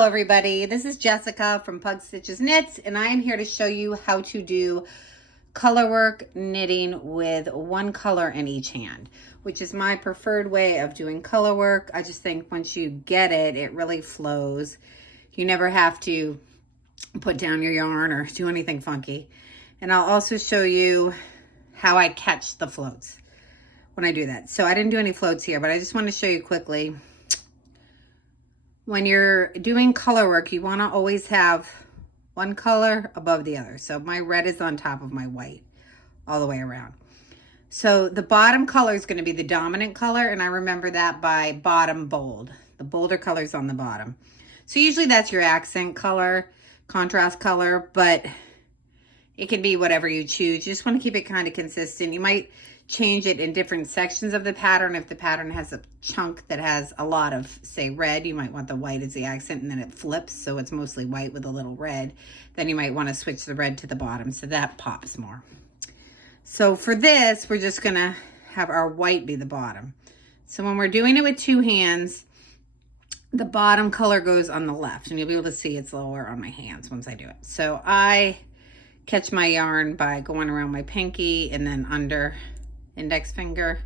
Hello everybody, this is Jessica from Pug Stitches Knits, and I am here to show you how to do colorwork knitting with one color in each hand, which is my preferred way of doing colorwork. I just think once you get it, it really flows. You never have to put down your yarn or do anything funky. And I'll also show you how I catch the floats when I do that. So I didn't do any floats here, but I just want to show you quickly. When you're doing color work, you want to always have one color above the other. So my red is on top of my white all the way around. So the bottom color is going to be the dominant color, and I remember that by bottom bold. The bolder color is on the bottom. So usually that's your accent color, contrast color, but it can be whatever you choose. You just want to keep it kind of consistent. You might change it in different sections of the pattern. If the pattern has a chunk that has a lot of, say, red, you might want the white as the accent, and then it flips, so it's mostly white with a little red. Then you might want to switch the red to the bottom, so that pops more. So for this, we're just gonna have our white be the bottom. So when we're doing it with two hands, the bottom color goes on the left, and you'll be able to see it's lower on my hands once I do it. So I catch my yarn by going around my pinky and then under index finger.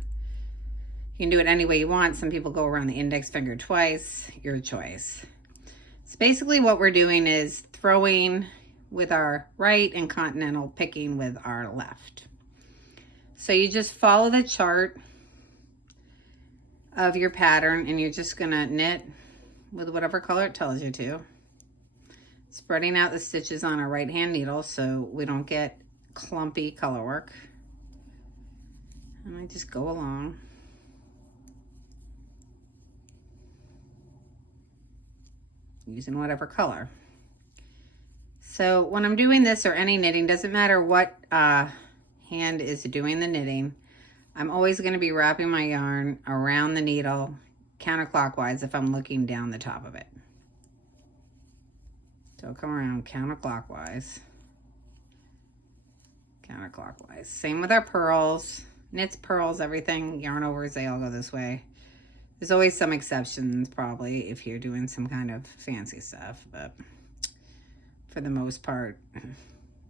You can do it any way you want. Some people go around the index finger twice, your choice. So basically what we're doing is throwing with our right and continental, picking with our left. So you just follow the chart of your pattern, and you're just gonna knit with whatever color it tells you to. Spreading out the stitches on our right hand needle so we don't get clumpy color work. And I just go along. Using whatever color. So when I'm doing this or any knitting, doesn't matter what hand is doing the knitting, I'm always going to be wrapping my yarn around the needle counterclockwise if I'm looking down the top of it. So I'll come around counterclockwise. Counterclockwise. Same with our pearls. Knits, pearls, everything, yarn overs, they all go this way. There's always some exceptions probably if you're doing some kind of fancy stuff, but for the most part,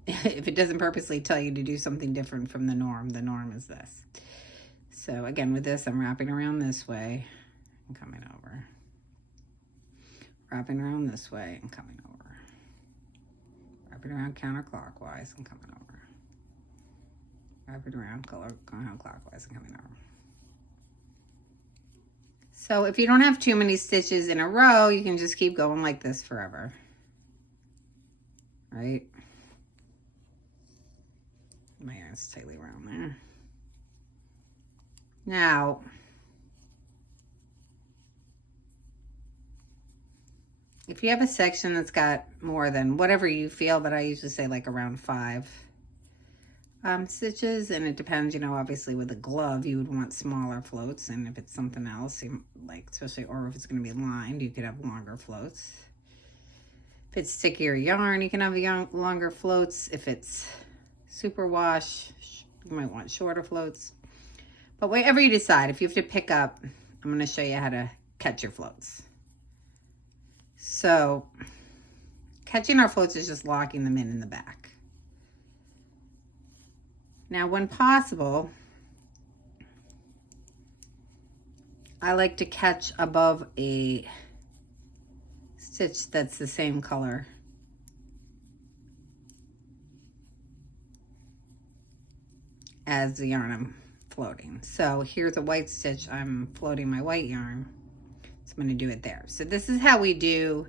if it doesn't purposely tell you to do something different from the norm is this. So again, with this, I'm wrapping around this way and coming over. Wrapping around this way and coming over. Wrapping around counterclockwise and coming over. Wrap it around, counterclockwise and coming over. So if you don't have too many stitches in a row, you can just keep going like this forever. Right? My yarn's tightly around there. Now, if you have a section that's got more than whatever you feel, but I usually say like around 5 stitches, and it depends, you know, obviously with a glove you would want smaller floats, and if it's something else, like especially, or if it's going to be lined, you could have longer floats. If it's stickier yarn, you can have longer floats. If it's superwash, you might want shorter floats. But whatever you decide, if you have to pick up, I'm going to show you how to catch your floats. So catching our floats is just locking them in the back. Now, when possible, I like to catch above a stitch that's the same color as the yarn I'm floating. So here's a white stitch. I'm floating my white yarn. So I'm going to do it there. So this is how we do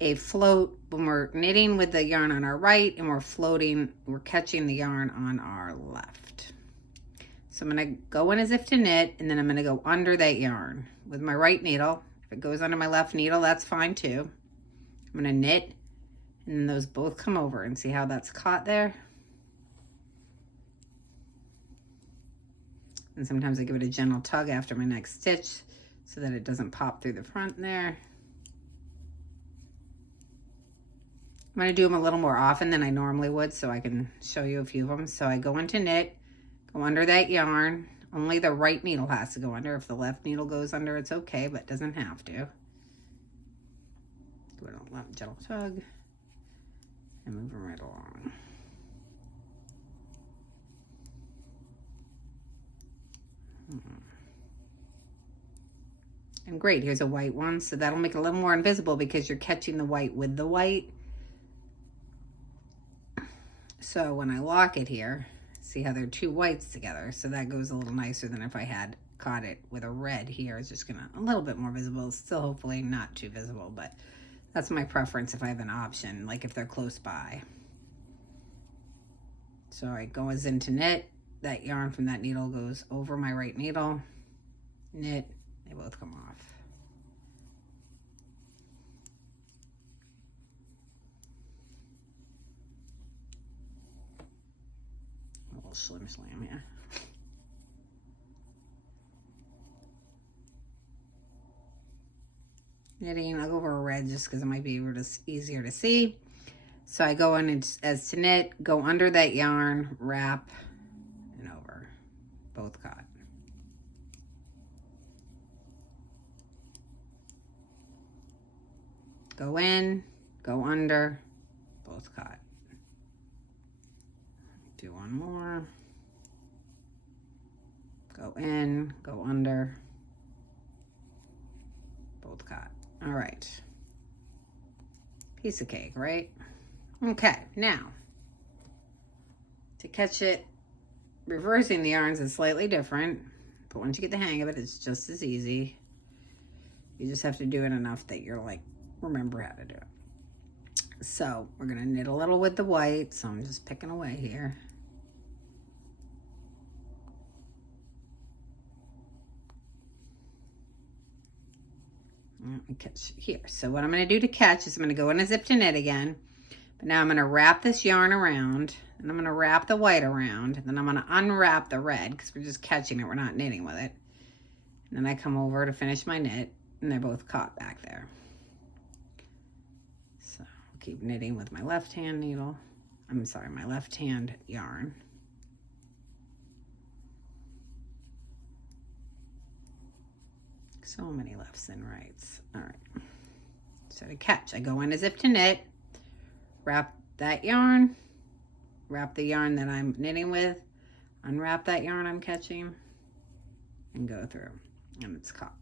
a float when we're knitting with the yarn on our right and we're catching the yarn on our left. So I'm going to go in as if to knit, and then I'm going to go under that yarn with my right needle. If it goes under my left needle, that's fine too. I'm going to knit, and then those both come over, and see how that's caught there. And sometimes I give it a gentle tug after my next stitch so that it doesn't pop through the front there. I'm going to do them a little more often than I normally would so I can show you a few of them. So I go into knit, go under that yarn. Only the right needle has to go under. If the left needle goes under, it's okay, but it doesn't have to. gentle tug, and moving right along. And great, here's a white one, so that'll make it a little more invisible because you're catching the white with the white. So when I lock it here, see how there are two whites together, so that goes a little nicer than if I had caught it with a red here. It's just gonna, a little bit more visible, still hopefully not too visible, but that's my preference if I have an option, like if they're close by. So I go as into knit, that yarn from that needle goes over my right needle, knit, they both come off. A little slim slam here. Knitting, I'll go over a red just because it might be easier to see. So I go in as to knit, go under that yarn, wrap, and over, both caught. Go in, go under, both caught. Do one more. Go in, go under, both caught. All right. Piece of cake, right? Okay, now, to catch it, reversing the yarns is slightly different, but once you get the hang of it, it's just as easy. You just have to do it enough that you're like, remember how to do it. So we're gonna knit a little with the white, so I'm just picking away here. Let me catch here. So what I'm gonna do to catch is I'm gonna go in a zip to knit again, but now I'm gonna wrap this yarn around, and I'm gonna wrap the white around, and then I'm gonna unwrap the red, because we're just catching it, we're not knitting with it. And then I come over to finish my knit, and they're both caught back there. So I'll keep knitting with my left hand needle. I'm sorry, my left hand yarn. So many lefts and rights. All right. So to catch, I go in as if to knit, wrap that yarn, wrap the yarn that I'm knitting with, unwrap that yarn I'm catching, and go through, and it's caught.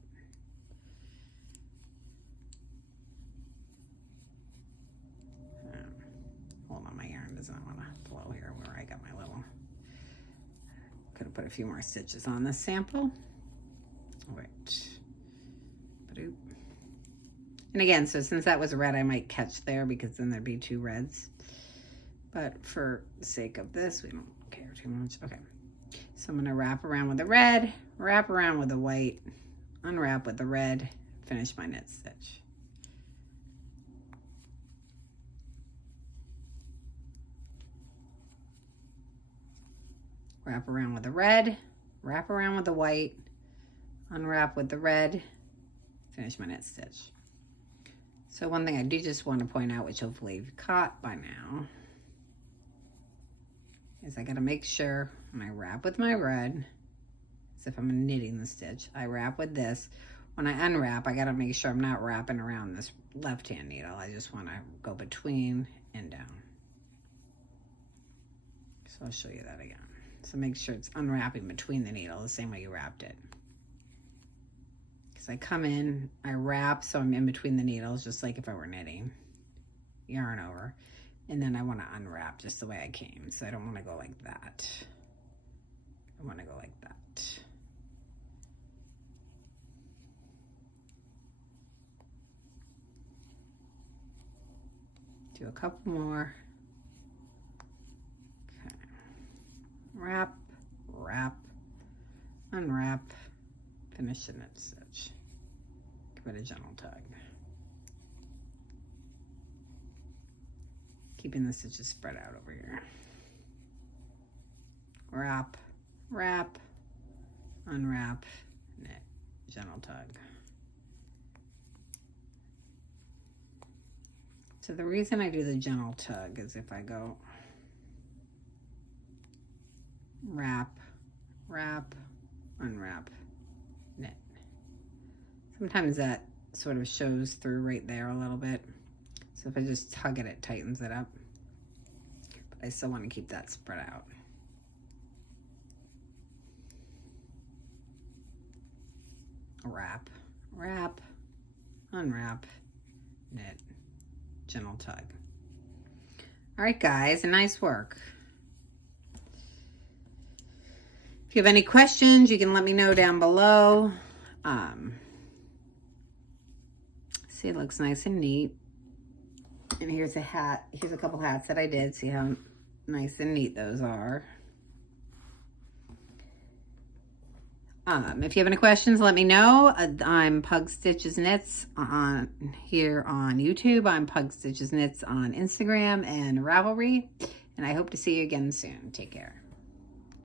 Hold on, my yarn does not want to flow here where I got my little, could have put a few more stitches on this sample. Wait. And again, so since that was red, I might catch there because then there'd be two reds. But for the sake of this, we don't care too much. Okay. So I'm going to wrap around with the red, wrap around with the white, unwrap with the red, finish my knit stitch. Wrap around with the red, wrap around with the white, unwrap with the red, finish my knit stitch. So one thing I do just want to point out, which hopefully you've caught by now, is I got to make sure when I wrap with my red, as if I'm knitting the stitch, I wrap with this. When I unwrap, I got to make sure I'm not wrapping around this left-hand needle. I just want to go between and down. So I'll show you that again. So make sure it's unwrapping between the needle the same way you wrapped it. I come in, I wrap, so I'm in between the needles, just like if I were knitting, yarn over, and then I want to unwrap just the way I came. So I don't want to go like that. I want to go like that. Do a couple more. Okay. Wrap, wrap, unwrap, finish the knit stitch. Give it a gentle tug. Keeping the stitches spread out over here. Wrap, wrap, unwrap, knit, gentle tug. So the reason I do the gentle tug is if I go wrap, wrap, unwrap, knit. Sometimes that sort of shows through right there a little bit. So if I just tug it, it tightens it up. But I still want to keep that spread out. Wrap, wrap, unwrap, knit, gentle tug. All right, guys, nice work. If you have any questions, you can let me know down below. See, it looks nice and neat. And here's a hat. Here's a couple hats that I did. See how nice and neat those are. If you have any questions, let me know. I'm Pug Stitches Knits here on YouTube. I'm Pug Stitches Knits on Instagram and Ravelry. And I hope to see you again soon. Take care.